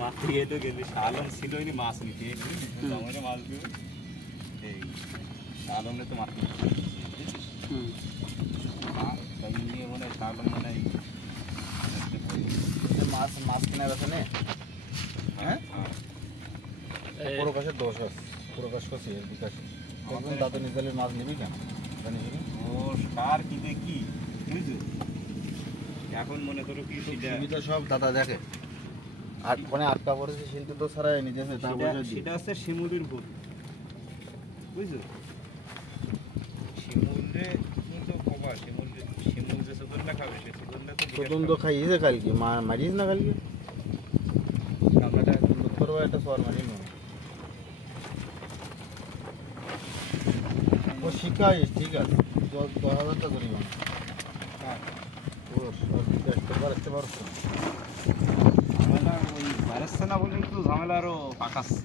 মাছ থেকে তো গেলে শালন ছিল মাছ নিতে আমাদের মাছ দেবে এই শালনে তো মাছ নিয়ে মনে হয় শালন মনে হয় মাছ মাছ কেনার আছে না হ্যাঁ পুরো কাছে দোষ আছে পুরো কাজ করছি বিকাশে তখন দাদা নিজের মাছ নিবি কেন জানিস ও কার কি দেখি বুঝছো এখন মনে করো কি সুবিধা সব দাদা দেখে আট কোণে আটকা পড়েছে কিন্তু তো সারা নিজে সেটা হচ্ছে শিমুলের ভূত বুঝছো শিমুলে কিন্তু বাবা শিমুল যে সুগন্ধা খাবে সে সুগন্ধা তো সুগন্ধ খাইয়েছে কালকে মারিস না কালকে আমরা করবো একটা সোয়ার মারি না ও শিখাইস ঠিক আছে 10,000 টাকা করি হ্যাঁ ওর আসতে পারছো ঝামেলা ওই ভাইরাস না বলে একটু ঝামেলা আরও পাকাচ্ছে